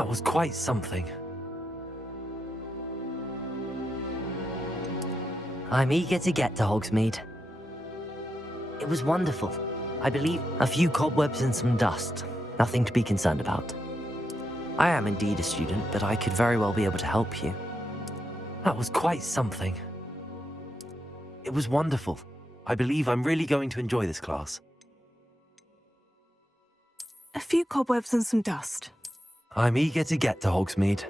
That was quite something. I'm eager to get to Hogsmeade. It was wonderful. I believe a few cobwebs and some dust. Nothing to be concerned about. I am indeed a student, but I could very well be able to help you. That was quite something. It was wonderful. I believe I'm really going to enjoy this class. A few cobwebs and some dust. I'm eager to get to Hogsmeade.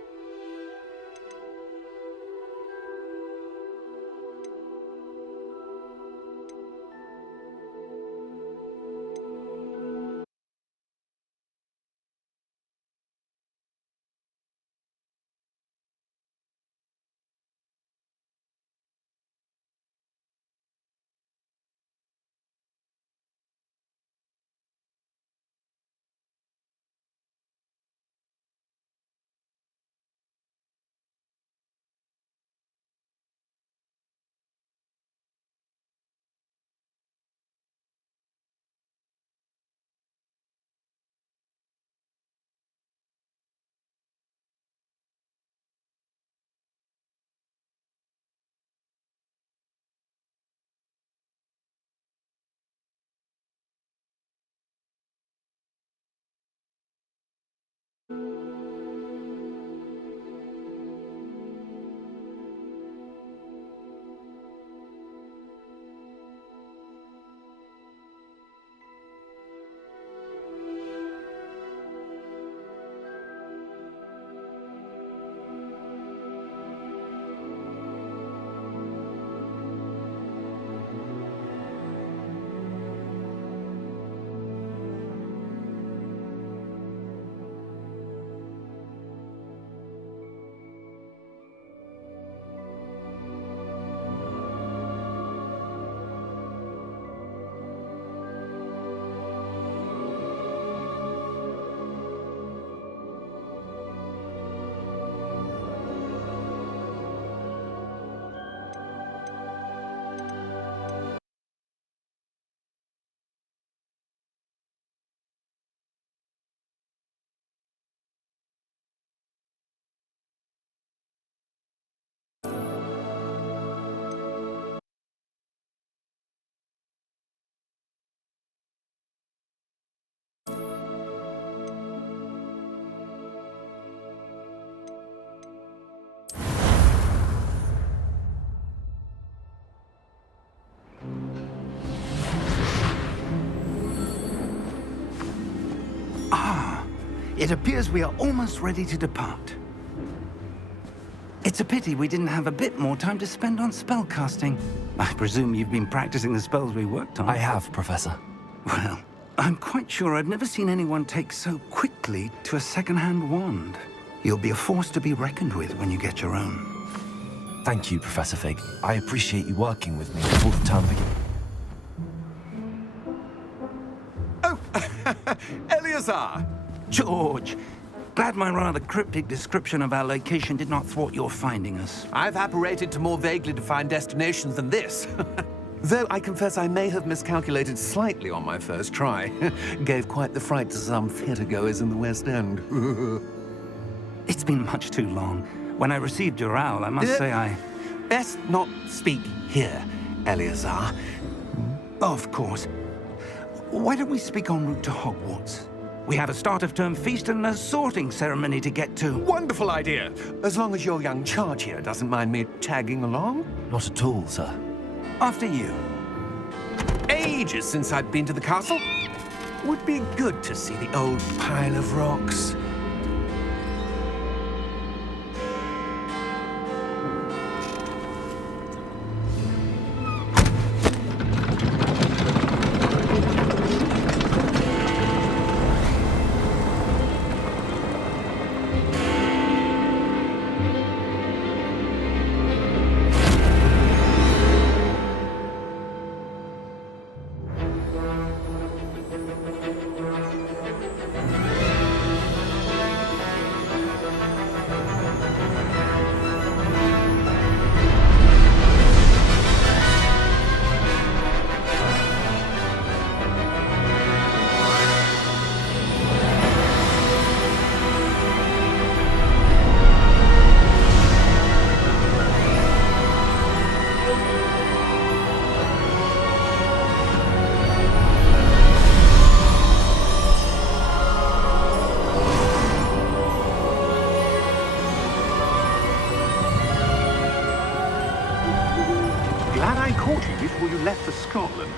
It appears we are almost ready to depart. It's a pity we didn't have a bit more time to spend on spellcasting. I presume you've been practicing the spells we worked on. I have, Professor. Well, I'm quite sure I've never seen anyone take so quickly to a second-hand wand. You'll be a force to be reckoned with when you get your own. Thank you, Professor Fig. I appreciate you working with me before the term begins. Oh, Eleazar! George, glad my rather cryptic description of our location did not thwart your finding us. I've apparated to more vaguely defined destinations than this. Though I confess I may have miscalculated slightly on my first try. Gave quite the fright to some theatre-goers in the West End. It's been much too long. When I received your owl, I must say I... Best not speak here, Eleazar. Of course. Why don't we speak en route to Hogwarts? We have a start-of-term feast and a sorting ceremony to get to. Wonderful idea! As long as your young charge here doesn't mind me tagging along. Not at all, sir. After you. Ages since I'd been to the castle. Would be good to see the old pile of rocks. caught you before you left for Scotland.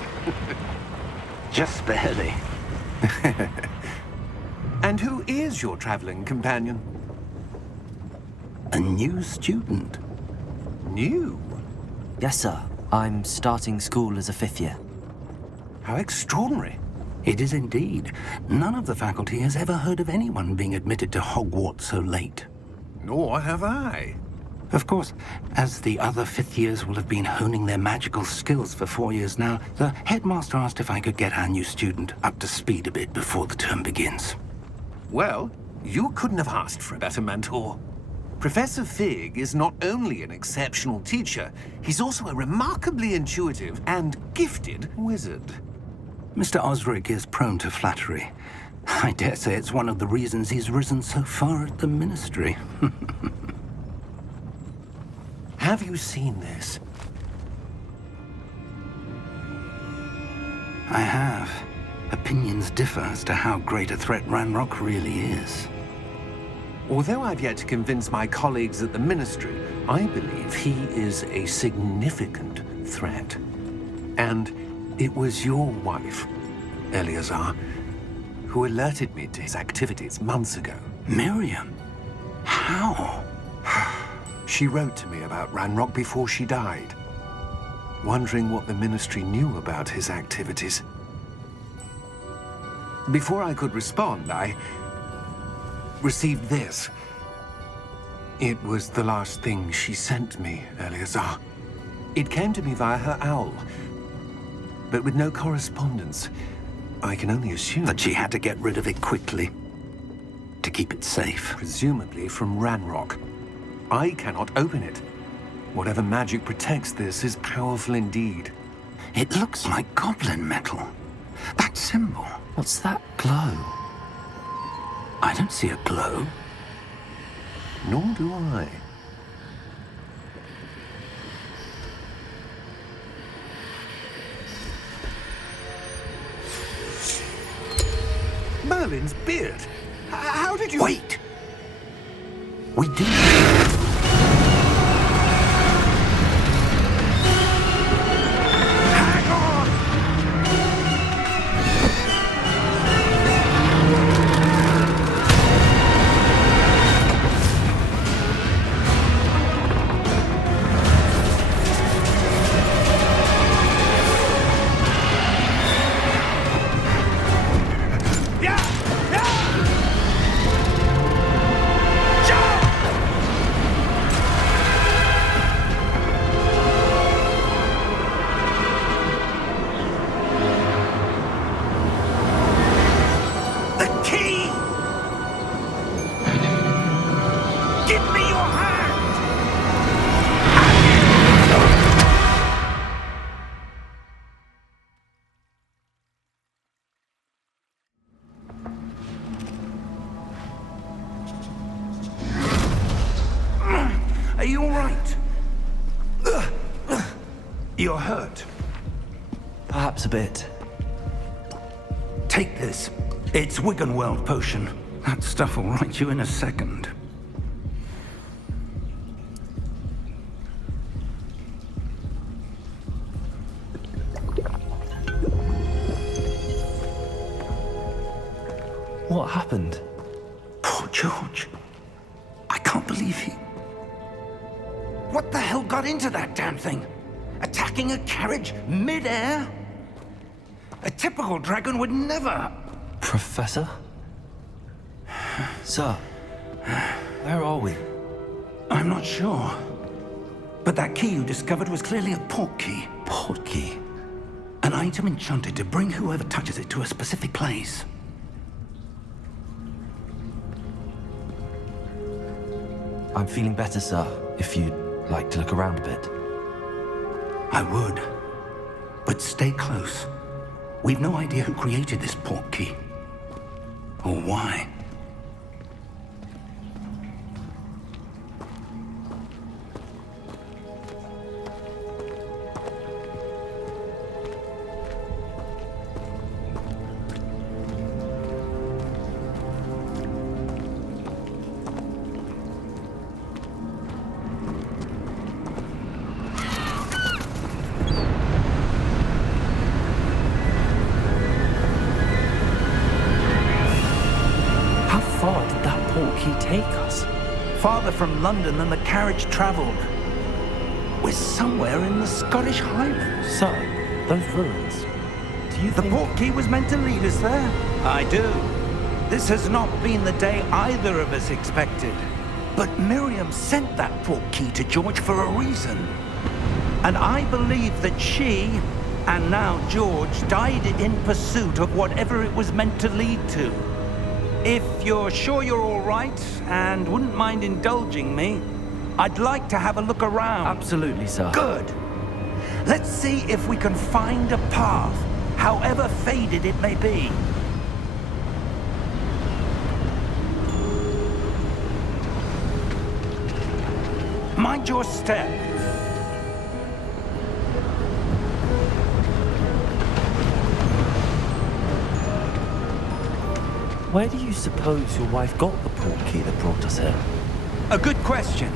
Just barely. And who is your traveling companion? A new student. New? Yes, sir. I'm starting school as a 5th year. How extraordinary. It is indeed. None of the faculty has ever heard of anyone being admitted to Hogwarts so late. Nor have I. Of course, as the other 5th years will have been honing their magical skills for 4 years now, the headmaster asked if I could get our new student up to speed a bit before the term begins. Well, you couldn't have asked for a better mentor. Professor Fig is not only an exceptional teacher, he's also a remarkably intuitive and gifted wizard. Mr. Osric is prone to flattery. I dare say it's one of the reasons he's risen so far at the Ministry. Have you seen this? I have. Opinions differ as to how great a threat Ranrock really is. Although I've yet to convince my colleagues at the Ministry, I believe he is a significant threat. And it was your wife, Eleazar, who alerted me to his activities months ago. Miriam? How? She wrote to me about Ranrock before she died, wondering what the Ministry knew about his activities. Before I could respond, I received this. It was the last thing she sent me, Eleazar. It came to me via her owl, but with no correspondence. I can only assume That she had to get rid of it quickly. To keep it safe. presumably from Ranrock. I cannot open it. Whatever magic protects this is powerful indeed. It looks like goblin metal. That symbol. What's that glow? I don't see a glow. Nor do I. Merlin's beard. How did you... Wait! We do. Hang on! The key! Give me your hand! Are you all right? You're hurt. Perhaps a bit. Take this. It's Wiggenweld potion. That stuff will right you in a second. What happened? Poor George. I can't believe he... What the hell got into that damn thing? Attacking a carriage mid-air? A typical dragon would never... Professor? Sir, where are we? I'm not sure. But that key you discovered was clearly a port key. Port key? An item enchanted to bring whoever touches it to a specific place. I'm feeling better, sir, if you'd like to look around a bit. I would. But stay close. We've no idea who created this port key. Or why. farther from London than the carriage travelled. We're somewhere in the Scottish Highlands. Sir, those ruins. Do you The think... portkey was meant to lead us there? I do. This has not been the day either of us expected. But Miriam sent that portkey to George for a reason. And I believe that she, and now George, died in pursuit of whatever it was meant to lead to. If you're sure you're all right, and wouldn't mind indulging me, I'd like to have a look around. Absolutely, sir. Good. Let's see if we can find a path, however faded it may be. Mind your step. Where do you suppose your wife got the portkey that brought us here? A good question.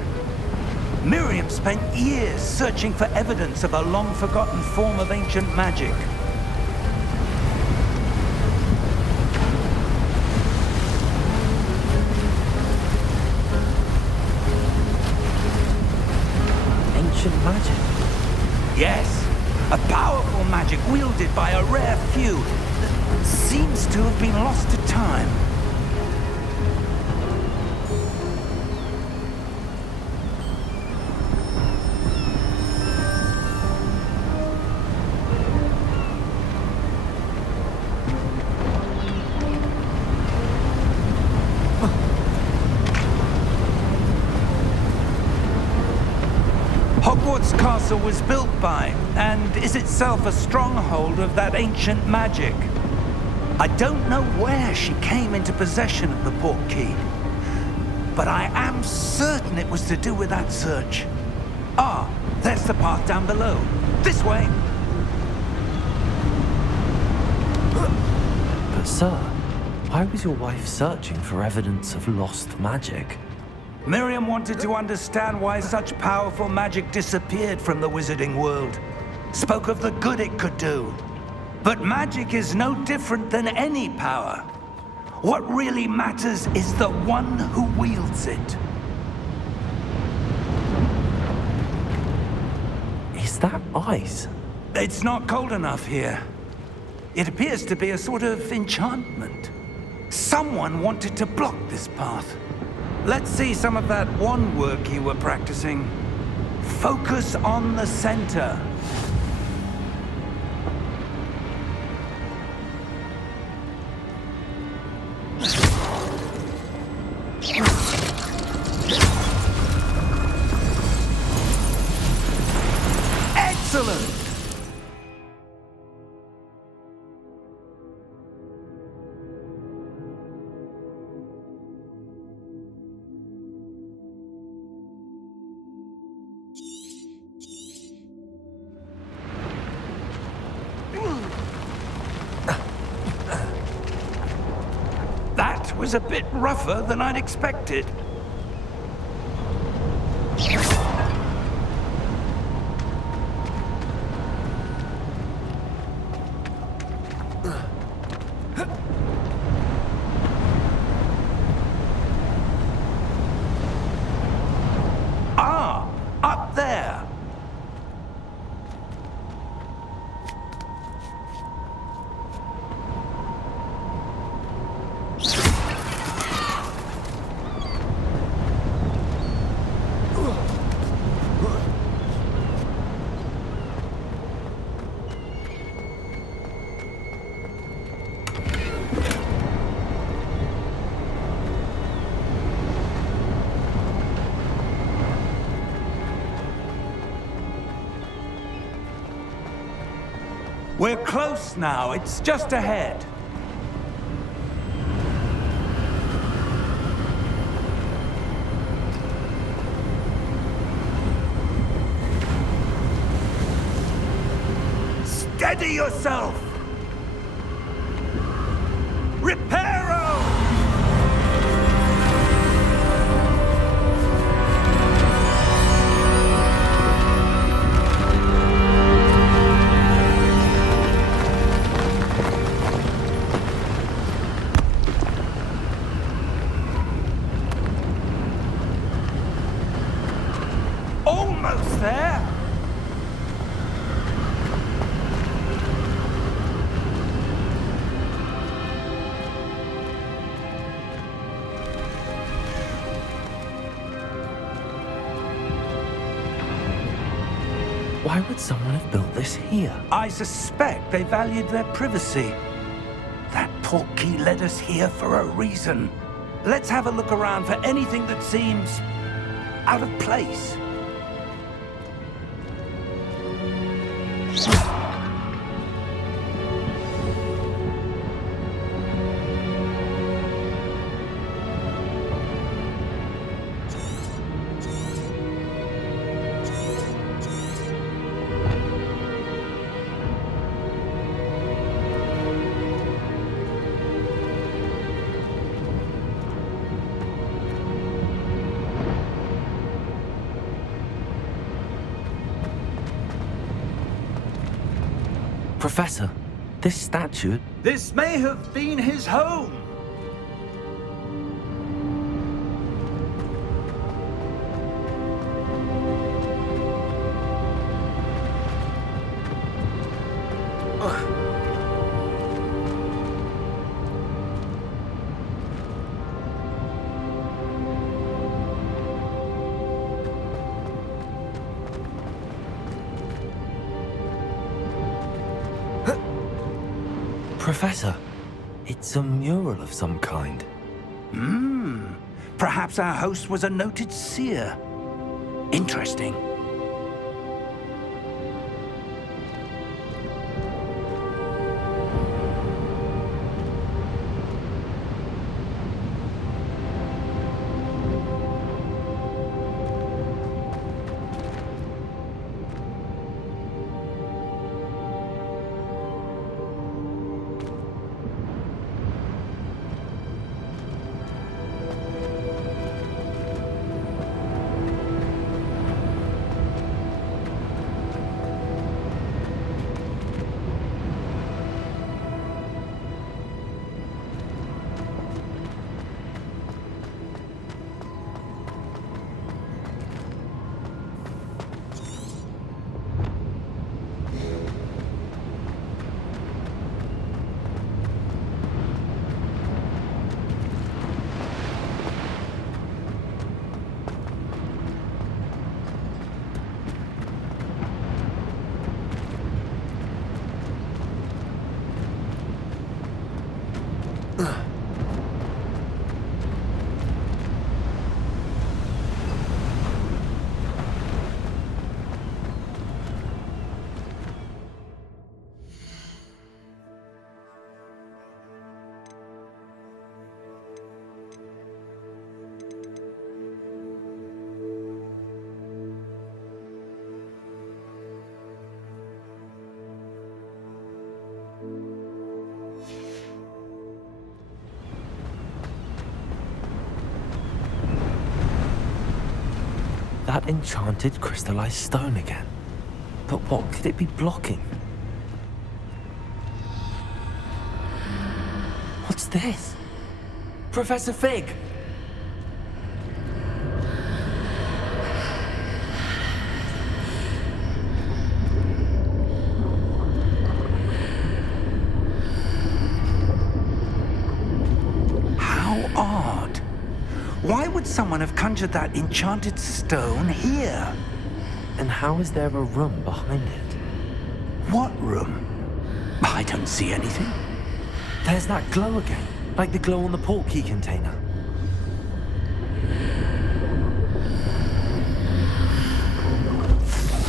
Miriam spent years searching for evidence of a long-forgotten form of ancient magic. Ancient magic? Yes, a powerful magic wielded by a rare few that seems to have been lost to time. Hogwarts Castle was built by, and is itself a stronghold of that ancient magic. I don't know where she came into possession of the portkey, but I am certain it was to do with that search. Ah, there's the path down below. This way. But sir, why was your wife searching for evidence of lost magic? Miriam wanted to understand why such powerful magic disappeared from the wizarding world. Spoke of the good it could do. But magic is no different than any power. What really matters is the one who wields it. Is that ice? It's not cold enough here. It appears to be a sort of enchantment. Someone wanted to block this path. Let's see some of that wand work you were practicing. Focus on the center. Excellent! That was a bit rougher than I'd expected. Ah, up there. We're close now. It's just ahead. Steady yourself! Reparo! Why would someone have built this here? I suspect they valued their privacy. That portkey led us here for a reason. Let's have a look around for anything that seems out of place. Professor, this statue... This may have been his home. Professor, it's a mural of some kind. Perhaps our host was a noted seer. Interesting. That enchanted crystallized stone again. But what could it be blocking? What's this? Professor Fig! How odd. Why would someone have conjured that enchanted stone here? And how is there a room behind it? What room? I don't see anything. There's that glow again, like the glow on the portkey container.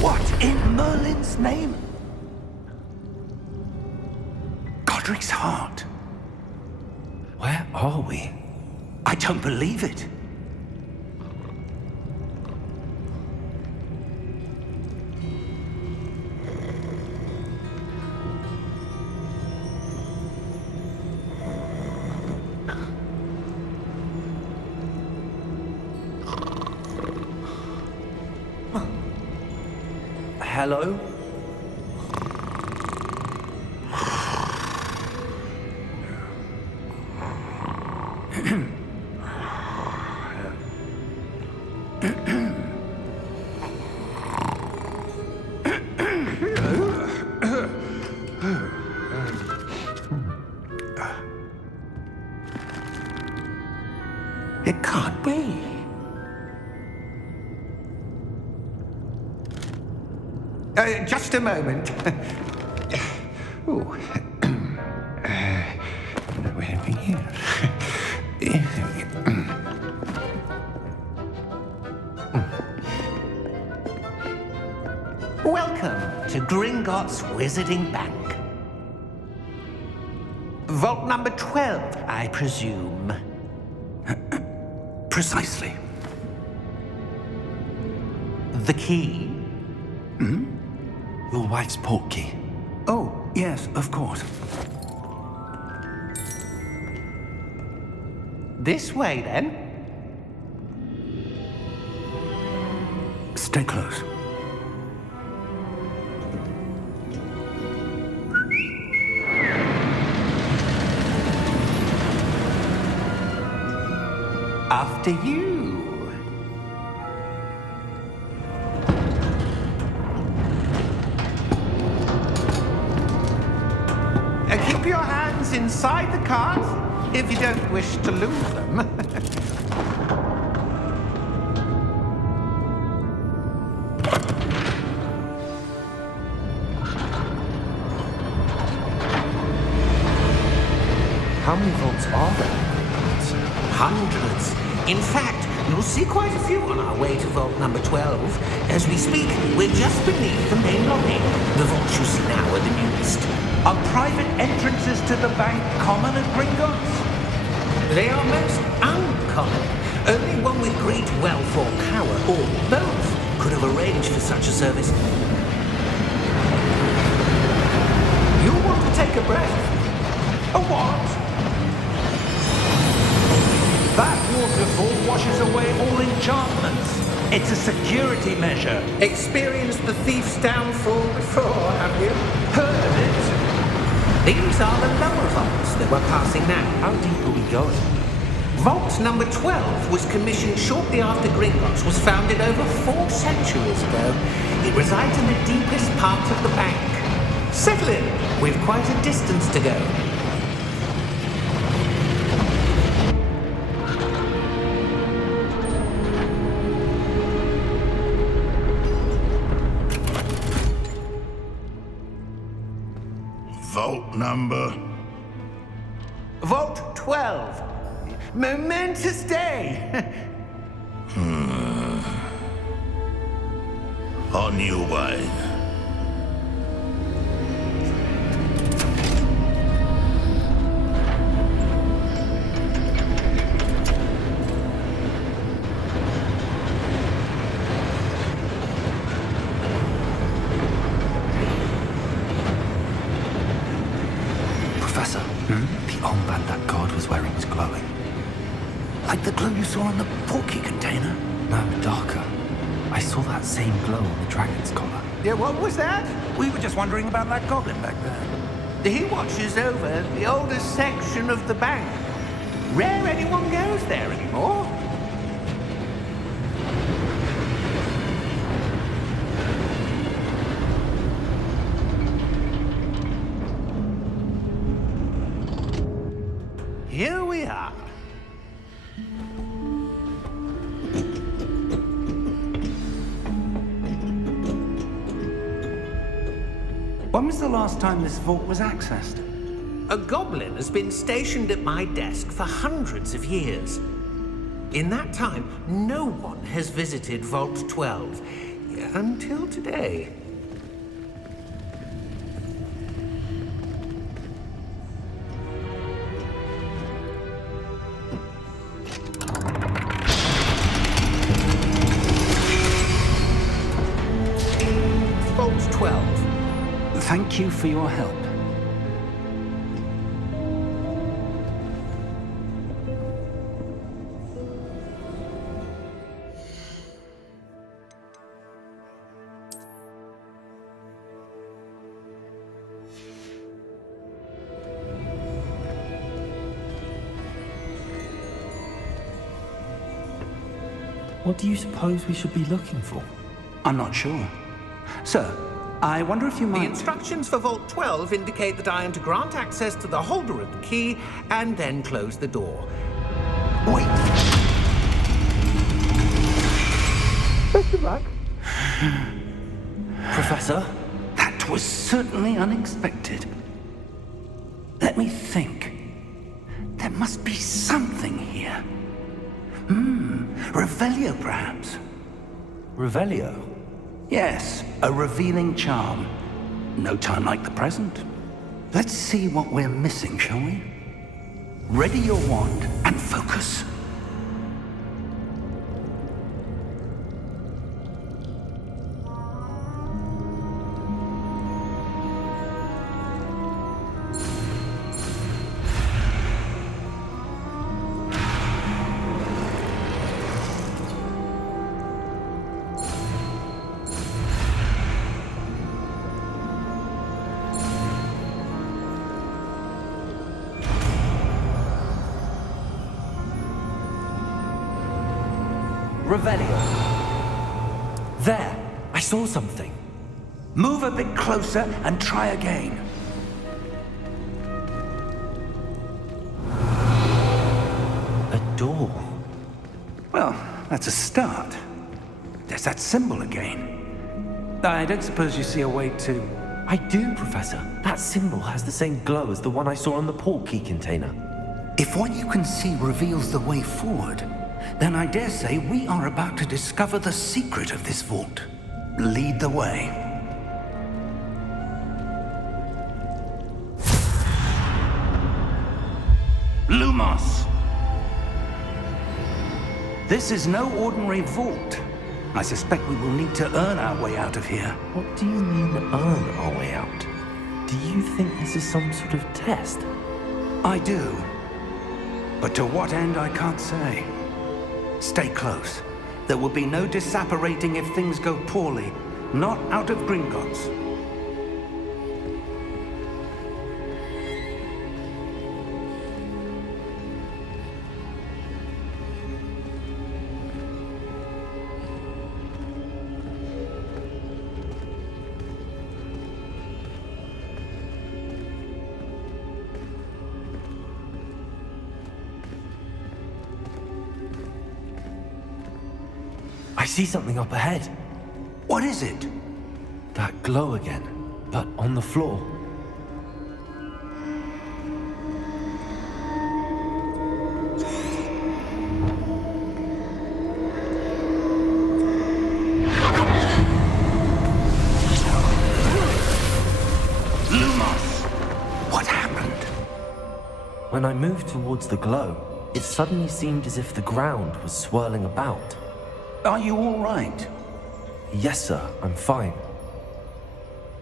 What in Merlin's name? Godric's heart. Where are we? I don't believe it. Hello? It can't be. Just a moment. Oh. Where are we here? Welcome to Gringotts Wizarding Bank. Vault number 12, I presume. Precisely. The key? Your wife's portkey. Oh, yes, of course. This way, then. Stay close. After you. Keep your hands inside the cart if you don't wish to lose them. How many vaults are there? Hundreds. In fact, you'll see quite a few on our way to vault number 12. As we speak, we're just beneath the main lobby. The vaults you see now are the newest. Are private entrances to the bank common at Gringotts? They are most uncommon. Only one with great wealth or power, or both, could have arranged for such a service. You'll want to take a breath. A what? That waterfall washes away all enchantments. It's a security measure. Experienced the thief's downfall before, have you? Heard of it? These are the lower vaults that we're passing now. How deep are we going? Vault number 12 was commissioned shortly after Gringotts was founded over 4 centuries ago. It resides in the deepest part of the bank. Settle in, we've quite a distance to go. Vault number? Vault 12. Momentous day. On your way. Professor, the armband that guard was wearing is glowing. Like the glow you saw on the portkey container? No, darker. I saw that same glow on the dragon's collar. Yeah, what was that? We were just wondering about that goblin back there. He watches over the oldest section of the bank. Rare anyone goes there anymore. Here we are. When was the last time this vault was accessed? A goblin has been stationed at my desk for hundreds of years. In that time, no one has visited Vault 12 until today. Vault 12. Thank you for your help. What do you suppose we should be looking for? I'm not sure. Sir, I wonder if you The might... instructions for Vault 12 indicate that I am to grant access to the holder of the key and then close the door. Wait! Best of luck. Professor? That was certainly unexpected. Let me think. There must be something here. Revelio, perhaps. Revelio? Yes, a revealing charm. No time like the present. Let's see what we're missing, shall we? Ready your wand and focus. Revelio. There! I saw something. Move a bit closer and try again. A door. Well, that's a start. There's that symbol again. I don't suppose you see a way to... I do, Professor. That symbol has the same glow as the one I saw on the port key container. If what you can see reveals the way forward, then I dare say we are about to discover the secret of this vault. Lead the way. Lumos! This is no ordinary vault. I suspect we will need to earn our way out of here. What do you mean, earn our way out? Do you think this is some sort of test? I do. But to what end, I can't say. Stay close. There will be no disapparating if things go poorly. Not out of Gringotts. I see something up ahead. What is it? That glow again, but on the floor. Lumos! What happened? When I moved towards the glow, it suddenly seemed as if the ground was swirling about. Are you all right? Yes, sir, I'm fine.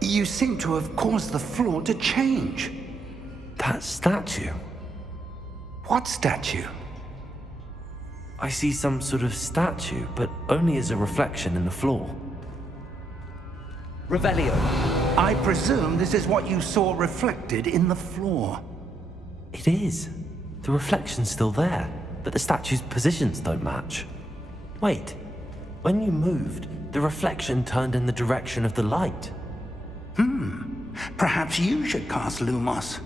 You seem to have caused the floor to change. That statue. What statue? I see some sort of statue, but only as a reflection in the floor. Revelio. I presume this is what you saw reflected in the floor. It is. The reflection's still there, but the statue's positions don't match. Wait. When you moved, the reflection turned in the direction of the light. Perhaps you should cast Lumos.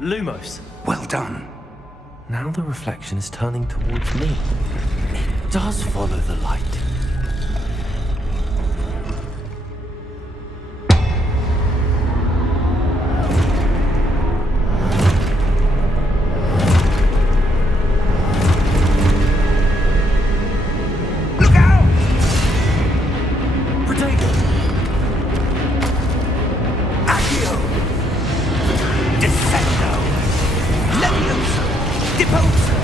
Lumos! Well done. Now the reflection is turning towards me. It does follow the light. Look out! Protego! Accio! Defendo! Levioso! Deposo!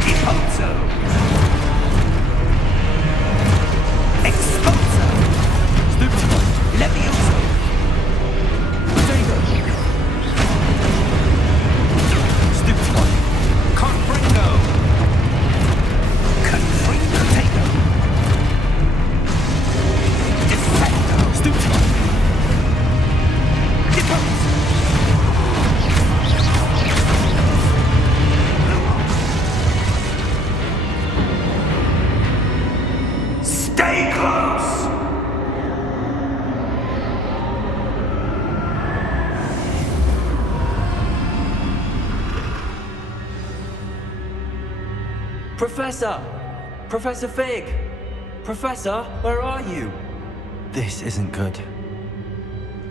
Deposo! Professor! Professor Fig! Professor, where are you? This isn't good.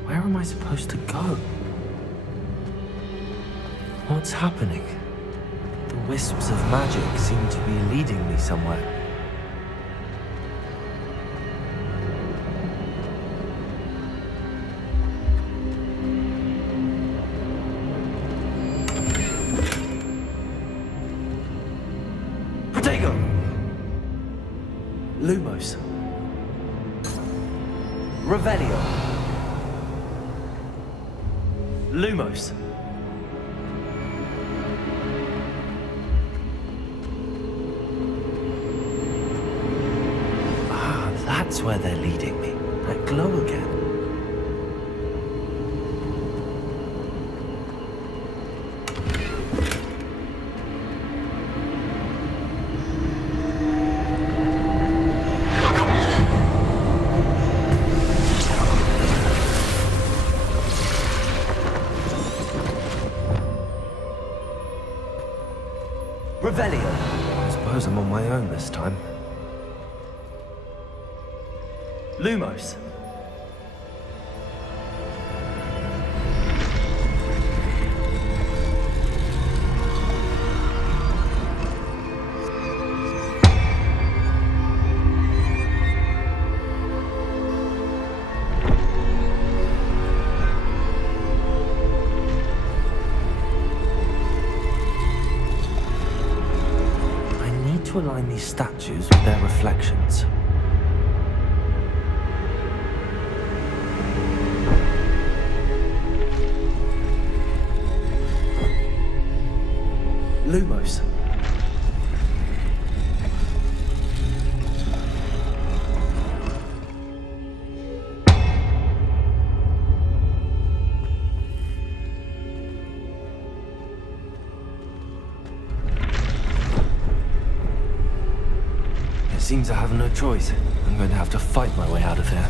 Where am I supposed to go? What's happening? The wisps of magic seem to be leading me somewhere. Protego! Lumos. Revelio. Lumos. That's where they're leading me. That glow again. Revelio. I suppose I'm on my own this time. Lumos. I need to align these statues with their reflections. Lumos. It seems I have no choice. I'm going to have to fight my way out of here.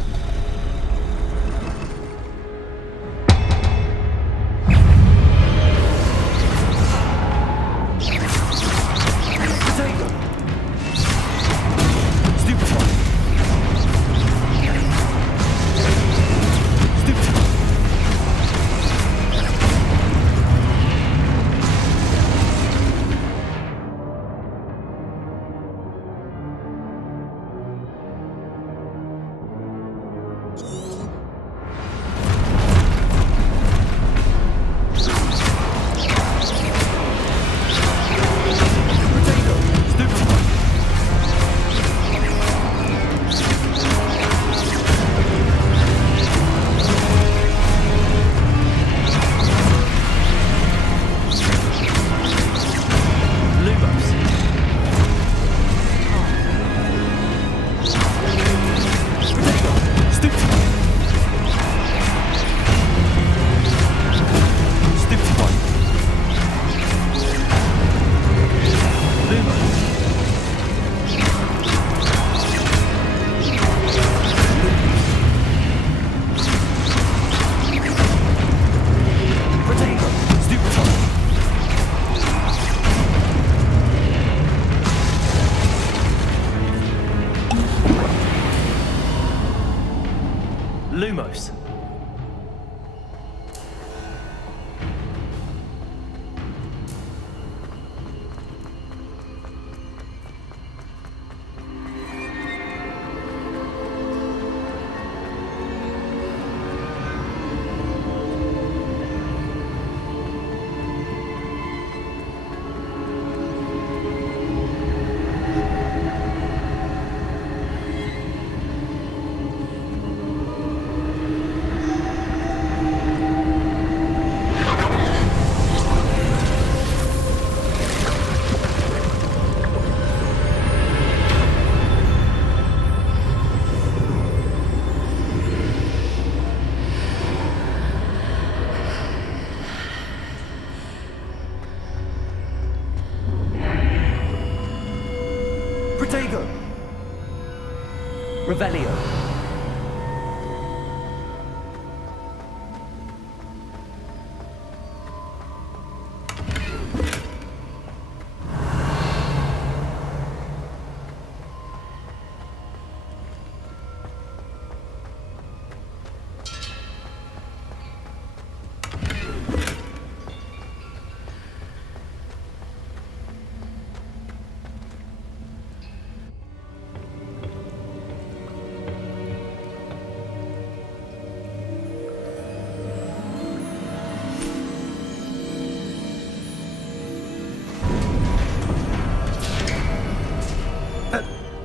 Lumos. Protego! Revelio.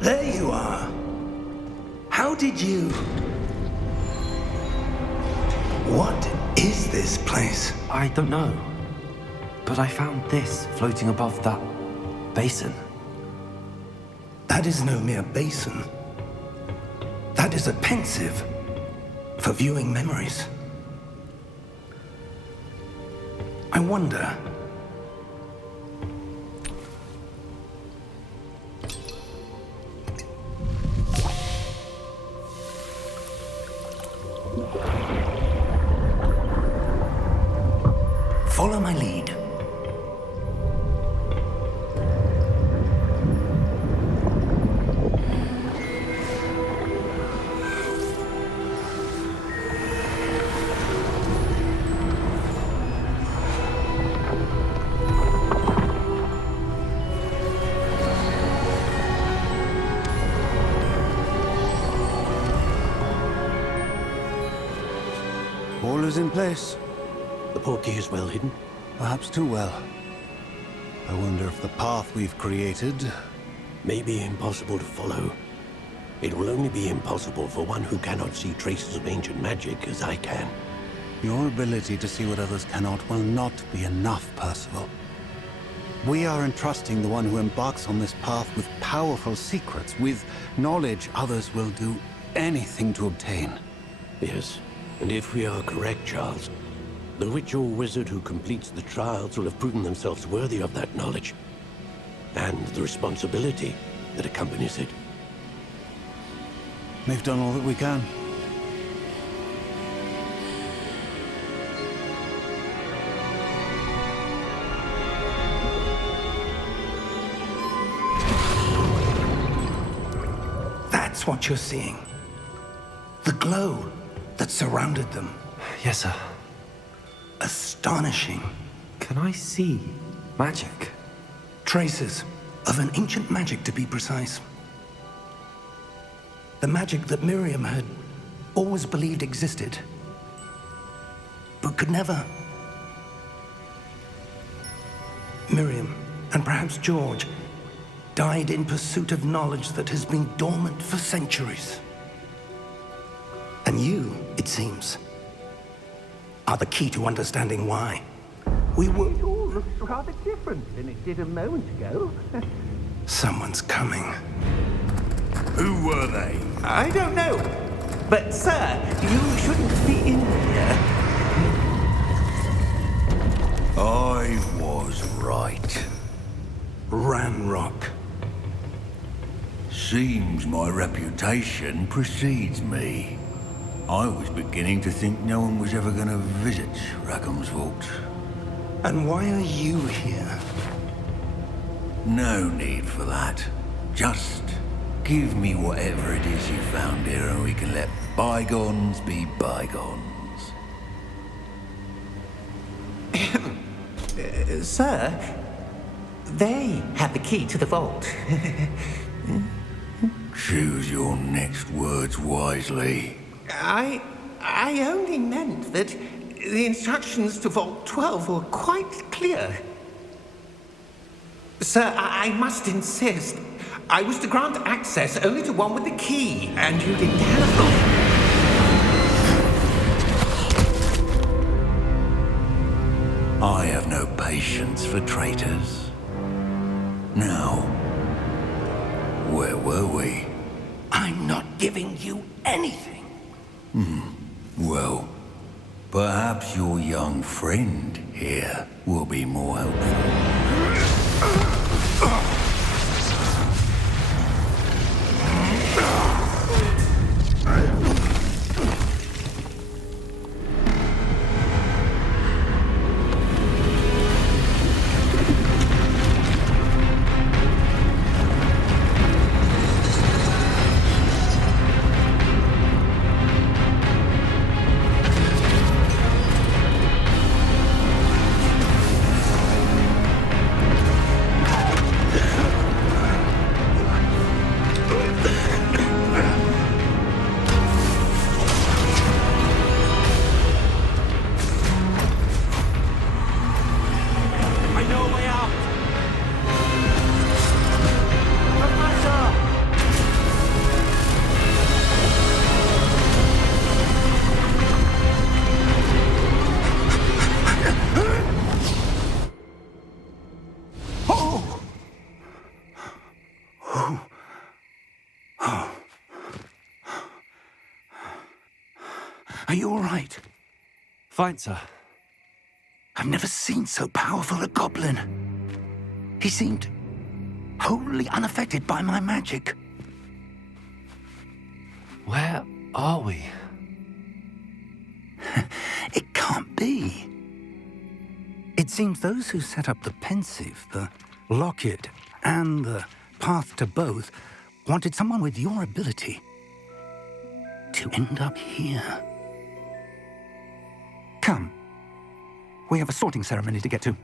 There you are. How did you... What is this place? I don't know. But I found this floating above that basin. That is no mere basin. That is a pensive for viewing memories. I wonder... Follow my lead. All is in place. The portkey is well hidden. Perhaps too well. I wonder if the path we've created... May be impossible to follow. It will only be impossible for one who cannot see traces of ancient magic as I can. Your ability to see what others cannot will not be enough, Percival. We are entrusting the one who embarks on this path with powerful secrets, with knowledge others will do anything to obtain. Yes, and if we are correct, Charles, the witch or wizard who completes the trials will have proven themselves worthy of that knowledge, and the responsibility that accompanies it. We've done all that we can. That's what you're seeing. The glow that surrounded them. Yes, sir. Astonishing. Can I see magic? Traces of an ancient magic, to be precise. The magic that Miriam had always believed existed, but could never. Miriam, and perhaps George, died in pursuit of knowledge that has been dormant for centuries. And you, it seems, are the key to understanding why. We were... It all looks rather different than it did a moment ago. Someone's coming. Who were they? I don't know. But, sir, you shouldn't be in here. I was right. Ranrock. Seems my reputation precedes me. I was beginning to think no one was ever going to visit Rackham's Vault. And why are you here? No need for that. Just give me whatever it is you found here and we can let bygones be bygones. Sir, they have the key to the vault. Choose your next words wisely. I only meant that the instructions to Vault 12 were quite clear. Sir, I must insist. I was to grant access only to one with the key, and you didn't have them. I have no patience for traitors. Now, where were we? I'm not giving you anything. Well, perhaps your young friend here will be more helpful. Are you all right? Fine, sir. I've never seen so powerful a goblin. He seemed wholly unaffected by my magic. Where are we? It can't be. It seems those who set up the pensive, the locket, and the path to both wanted someone with your ability to end up here. Come. We have a sorting ceremony to get to.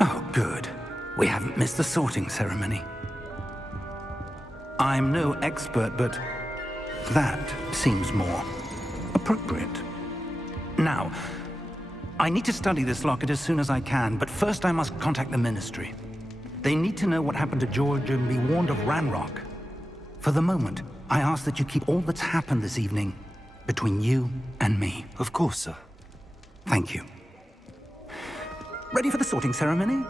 Oh, good. We haven't missed the sorting ceremony. I'm no expert, but that seems more appropriate. Now, I need to study this locket as soon as I can, but first I must contact the Ministry. They need to know what happened to George and be warned of Ranrock. For the moment, I ask that you keep all that's happened this evening between you and me. Of course, sir. Thank you. Ready for the sorting ceremony?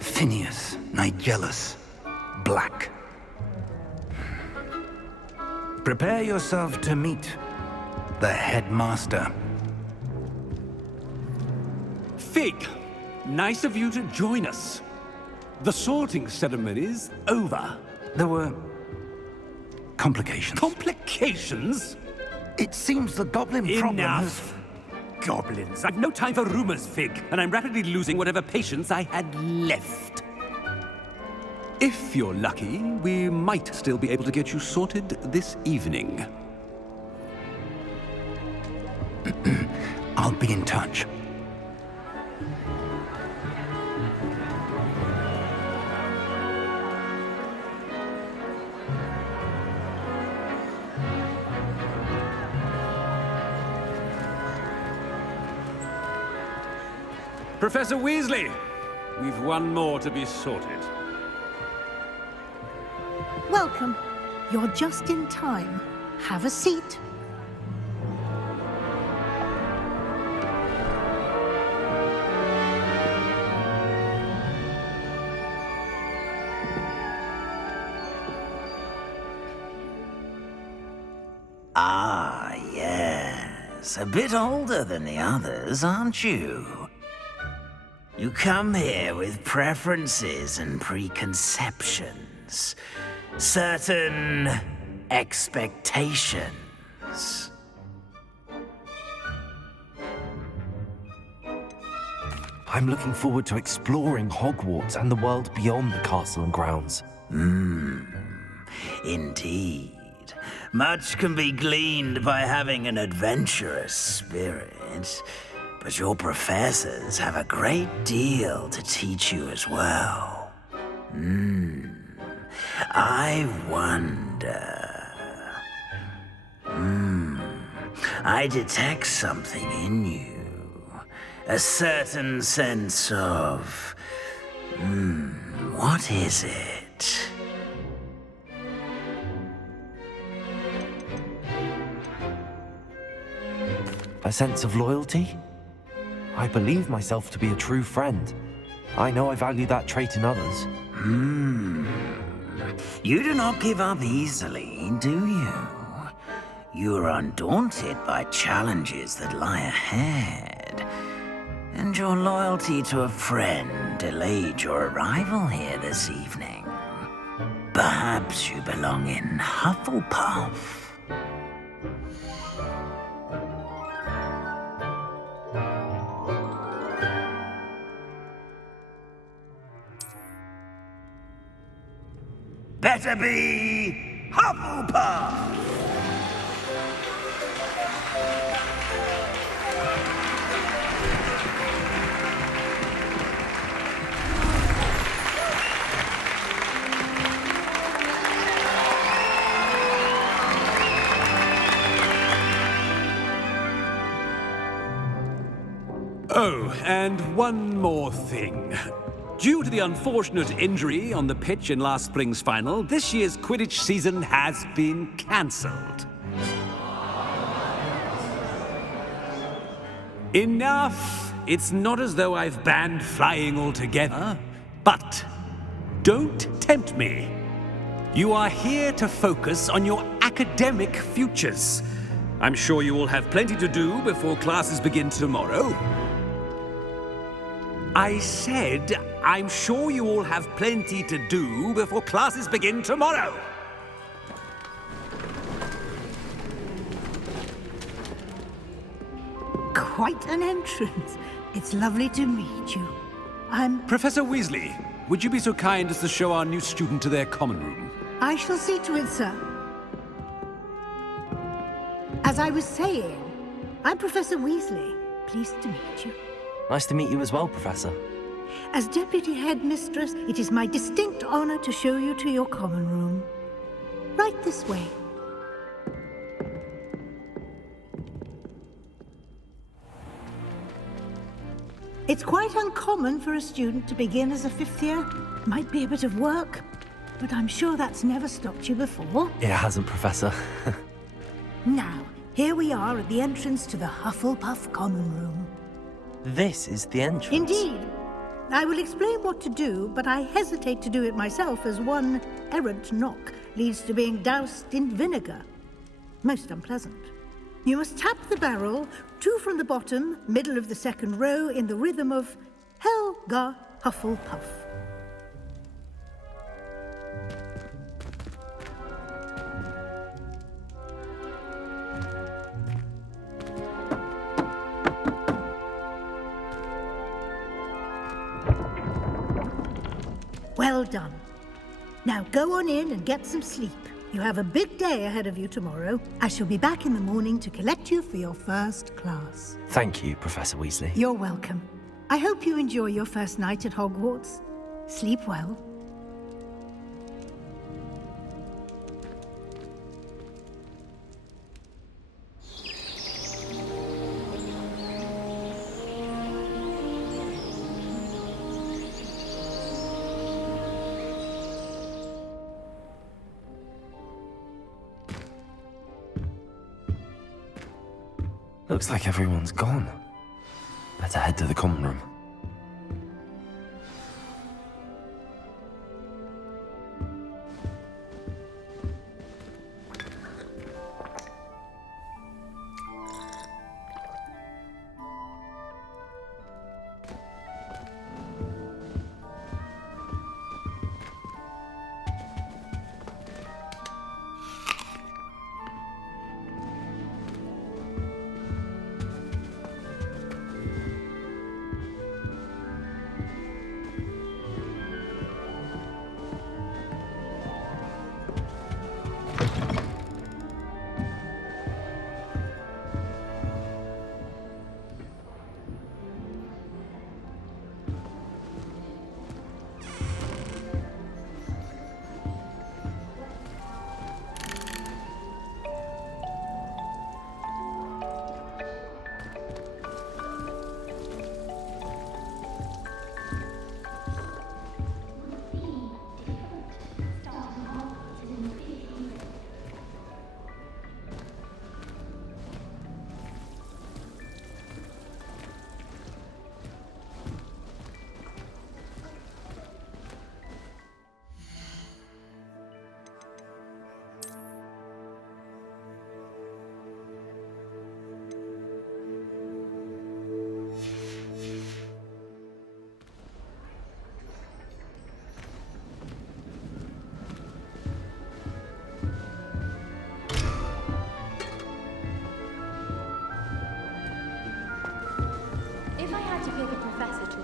Phineas, Nigellus, Black. Prepare yourself to meet the headmaster. Fig, nice of you to join us. The sorting ceremony's over. There were complications. Complications? It seems the goblin problem has... Enough! Goblins. I've no time for rumors, Fig, and I'm rapidly losing whatever patience I had left. If you're lucky, we might still be able to get you sorted this evening. I'll be in touch. Professor Weasley, we've one more to be sorted. Welcome. You're just in time. Have a seat. Ah, yes. A bit older than the others, aren't you? You come here with preferences and preconceptions. Certain expectations. I'm looking forward to exploring Hogwarts and the world beyond the castle and grounds. Indeed. Much can be gleaned by having an adventurous spirit, but your professors have a great deal to teach you as well. I wonder... I detect something in you. A certain sense of... what is it? A sense of loyalty? I believe myself to be a true friend. I know I value that trait in others. You do not give up easily, do you? You are undaunted by challenges that lie ahead. And your loyalty to a friend delayed your arrival here this evening. Perhaps you belong in Hufflepuff. Better be Hufflepuff! Oh, and one more thing. Due to the unfortunate injury on the pitch in last spring's final, this year's Quidditch season has been cancelled. Enough! It's not as though I've banned flying altogether, but don't tempt me. You are here to focus on your academic futures. I'm sure you all have plenty to do before classes begin tomorrow. I said, I'm sure you all have plenty to do before classes begin tomorrow. Quite an entrance. It's lovely to meet you. I'm... Professor Weasley, would you be so kind as to show our new student to their common room? I shall see to it, sir. As I was saying, I'm Professor Weasley. Pleased to meet you. Nice to meet you as well, Professor. As Deputy Headmistress, it is my distinct honor to show you to your common room. Right this way. It's quite uncommon for a student to begin as a fifth year. Might be a bit of work, but I'm sure that's never stopped you before. It hasn't, Professor. Now, here we are at the entrance to the Hufflepuff common room. This is the entrance. Indeed. I will explain what to do, but I hesitate to do it myself as one errant knock leads to being doused in vinegar. Most unpleasant. You must tap the barrel, 2 from the bottom, middle of the second row, in the rhythm of Helga Hufflepuff. Well done. Now go on in and get some sleep. You have a big day ahead of you tomorrow. I shall be back in the morning to collect you for your first class. Thank you, Professor Weasley. You're welcome. I hope you enjoy your first night at Hogwarts. Sleep well. Looks like everyone's gone. Better head to the common room.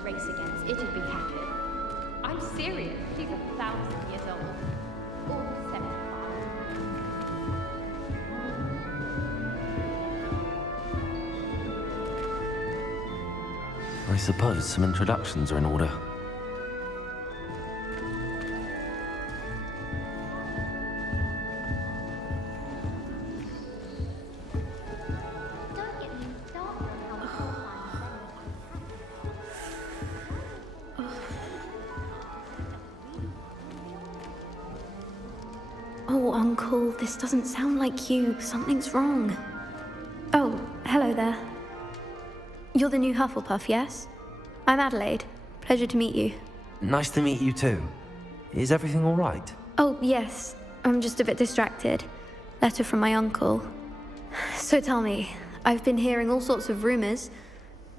race against, it'd be Hackett. I'm serious. He's 1,000 years old. Or 75. I suppose some introductions are in order. Don't get me started on how Oh, Uncle, this doesn't sound like you. Something's wrong. Oh, hello there. You're the new Hufflepuff, yes? I'm Adelaide. Pleasure to meet you. Nice to meet you too. Is everything all right? Oh, yes. I'm just a bit distracted. Letter from my uncle. So tell me, I've been hearing all sorts of rumors.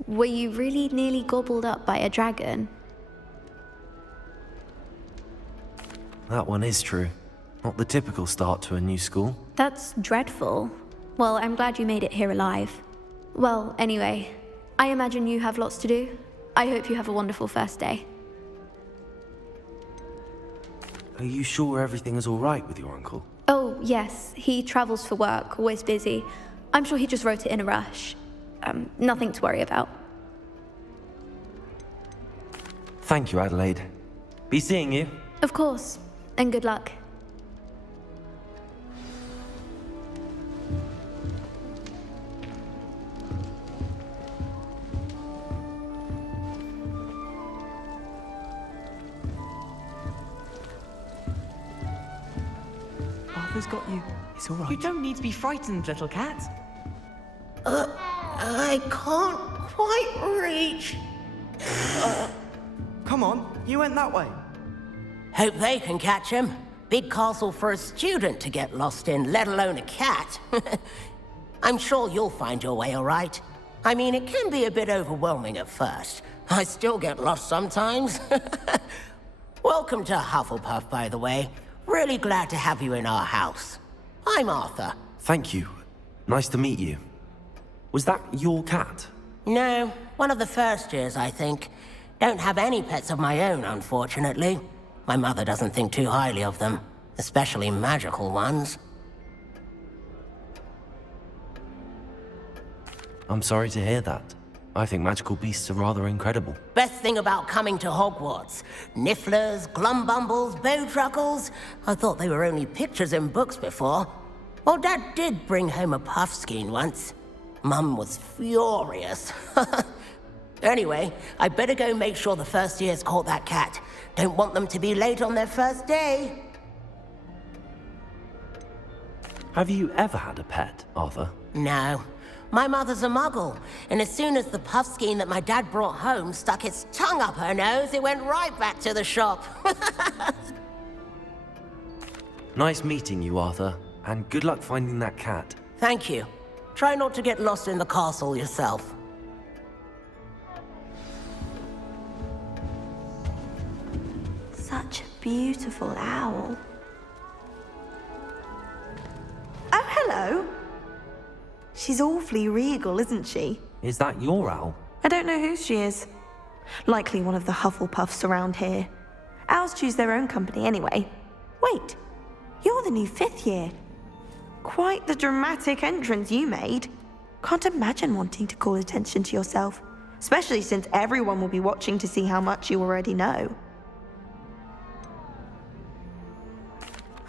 Were you really nearly gobbled up by a dragon? That one is true. Not the typical start to a new school. That's dreadful. Well, I'm glad you made it here alive. Well, anyway, I imagine you have lots to do. I hope you have a wonderful first day. Are you sure everything is all right with your uncle? Oh, yes. He travels for work, always busy. I'm sure he just wrote it in a rush. Nothing to worry about. Thank you, Adelaide. Be seeing you. Of course. And good luck. Arthur's got you. It's all right. You don't need to be frightened, little cat. I can't quite reach. Come on, you went that way. Hope they can catch him. Big castle for a student to get lost in, let alone a cat. I'm sure you'll find your way all right. I mean, it can be a bit overwhelming at first. I still get lost sometimes. Welcome to Hufflepuff, by the way. Really glad to have you in our house. I'm Arthur. Thank you. Nice to meet you. Was that your cat? No, one of the first years, I think. Don't have any pets of my own, unfortunately. My mother doesn't think too highly of them, especially magical ones. I'm sorry to hear that. I think magical beasts are rather incredible. Best thing about coming to Hogwarts. Nifflers, Glumbumbles, Bowtruckles. I thought they were only pictures in books before. Well, Dad did bring home a Puffskein once. Mum was furious. Anyway, I better go make sure the first years caught that cat. Don't want them to be late on their first day. Have you ever had a pet, Arthur? No. My mother's a muggle, and as soon as the Puffskein that my dad brought home stuck its tongue up her nose, it went right back to the shop. Nice meeting you, Arthur, and good luck finding that cat. Thank you. Try not to get lost in the castle yourself. Such a beautiful owl. Oh, hello. She's awfully regal, isn't she? Is that your owl? I don't know who she is. Likely one of the Hufflepuffs around here. Owls choose their own company anyway. Wait, you're the new 5th year. Quite the dramatic entrance you made. Can't imagine wanting to call attention to yourself, especially since everyone will be watching to see how much you already know.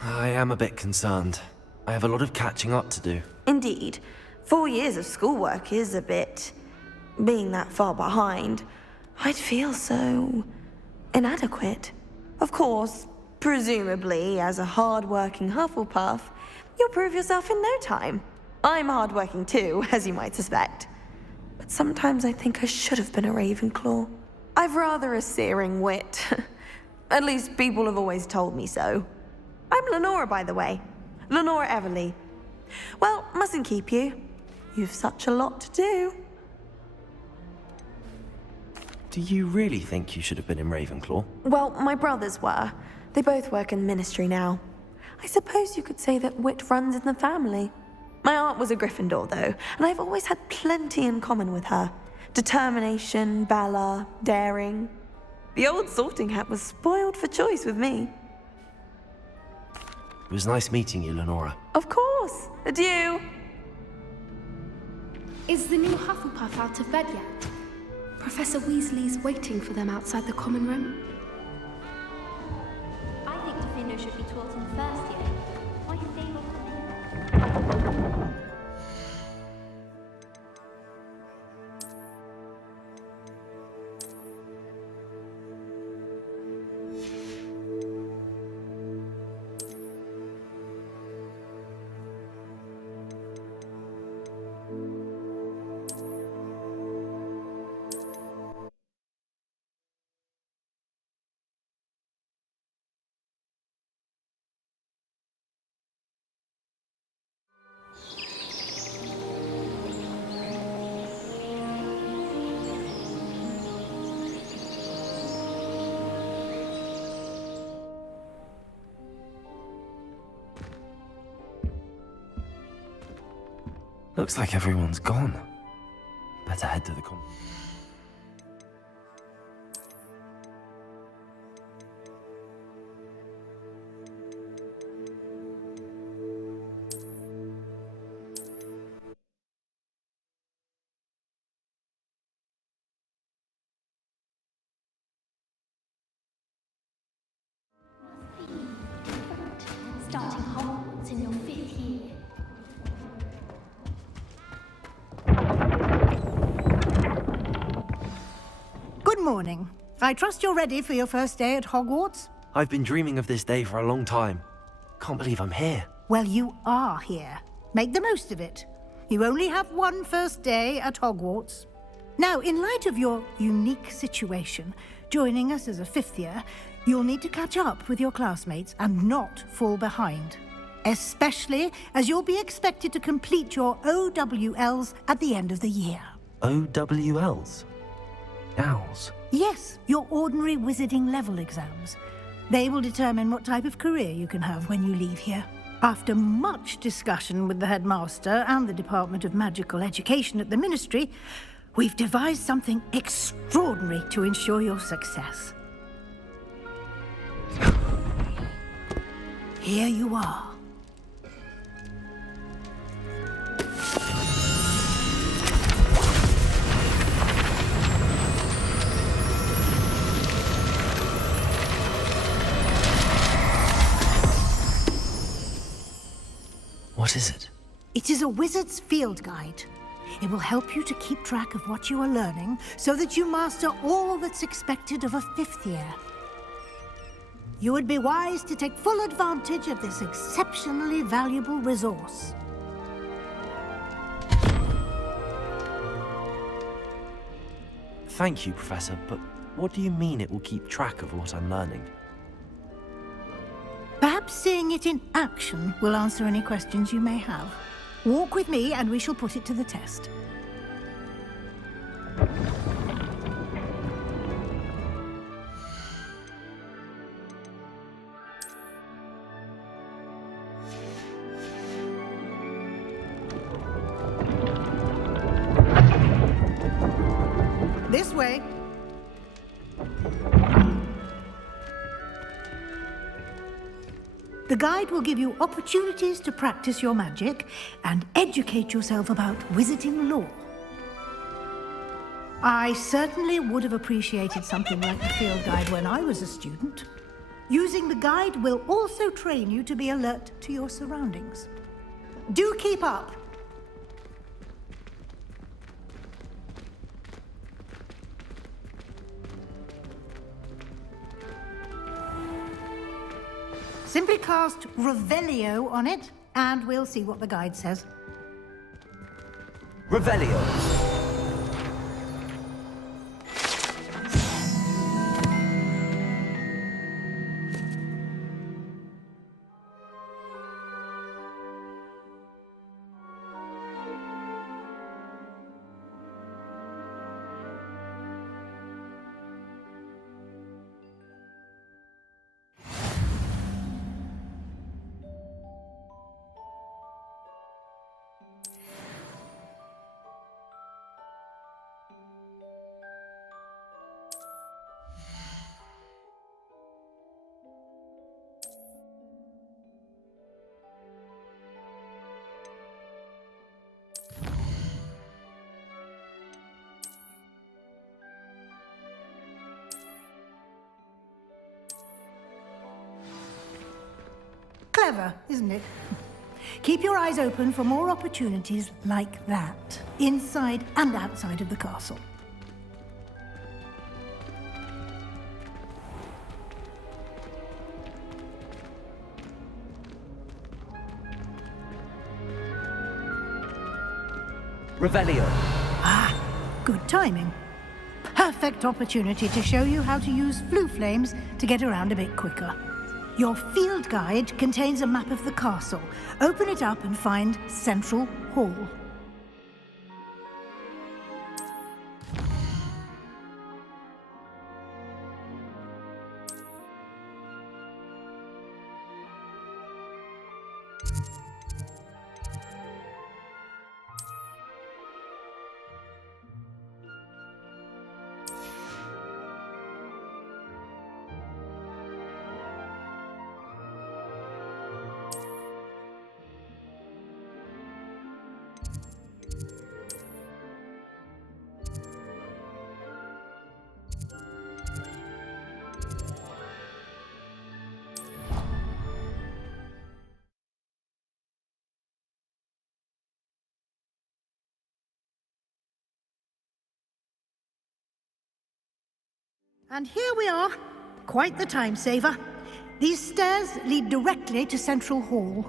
I am a bit concerned. I have a lot of catching up to do. Indeed. 4 years of schoolwork is a bit... being that far behind. I'd feel so... inadequate. Of course, presumably, as a hard-working Hufflepuff, you'll prove yourself in no time. I'm hard-working too, as you might suspect. But sometimes I think I should have been a Ravenclaw. I've rather a searing wit. At least people have always told me so. I'm Lenora, by the way. Lenora Everly. Well, mustn't keep you. You've such a lot to do. Do you really think you should have been in Ravenclaw? Well, my brothers were. They both work in ministry now. I suppose you could say that wit runs in the family. My aunt was a Gryffindor, though, and I've always had plenty in common with her. Determination, valor, daring. The old sorting hat was spoiled for choice with me. It was nice meeting you, Lenora. Of course. Adieu. Is the new Hufflepuff out of bed yet? Professor Weasley's waiting for them outside the common room. I think Defino should be taught in first year. Why is Dave Looks like everyone's gone. Better head to the starting Hogwarts in your 5th year? Good morning. I trust you're ready for your first day at Hogwarts? I've been dreaming of this day for a long time. Can't believe I'm here. Well, you are here. Make the most of it. You only have one first day at Hogwarts. Now, in light of your unique situation, joining us as a 5th year, you'll need to catch up with your classmates and not fall behind. Especially as you'll be expected to complete your OWLs at the end of the year. OWLs? Owls? Yes, your ordinary wizarding level exams. They will determine what type of career you can have when you leave here. After much discussion with the headmaster and the Department of Magical Education at the Ministry, we've devised something extraordinary to ensure your success. Here you are. What is it? It is a wizard's field guide. It will help you to keep track of what you are learning so that you master all that's expected of a 5th year. You would be wise to take full advantage of this exceptionally valuable resource. Thank you, Professor, but what do you mean it will keep track of what I'm learning? Perhaps seeing it in action will answer any questions you may have. Walk with me and we shall put it to the test. This way. The guide will give you opportunities to practice your magic and educate yourself about wizarding lore. I certainly would have appreciated something like the field guide when I was a student. Using the guide will also train you to be alert to your surroundings. Do keep up! Simply cast Revelio on it, and we'll see what the guide says. Revelio. Clever, isn't it? Keep your eyes open for more opportunities like that, inside and outside of the castle. Revelio. Ah, good timing. Perfect opportunity to show you how to use flue flames to get around a bit quicker. Your field guide contains a map of the castle. Open it up and find Central Hall. And here we are. Quite the time saver. These stairs lead directly to Central Hall.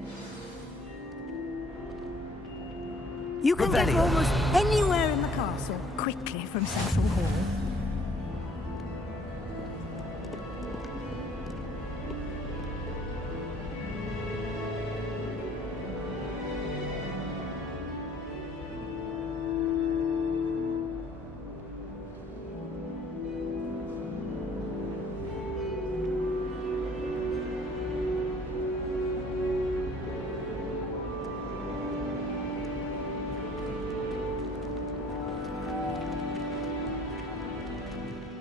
You can get almost anywhere in the castle quickly from Central Hall.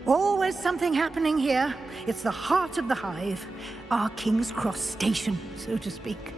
Always something happening here. It's the heart of the hive. Our King's Cross station, so to speak.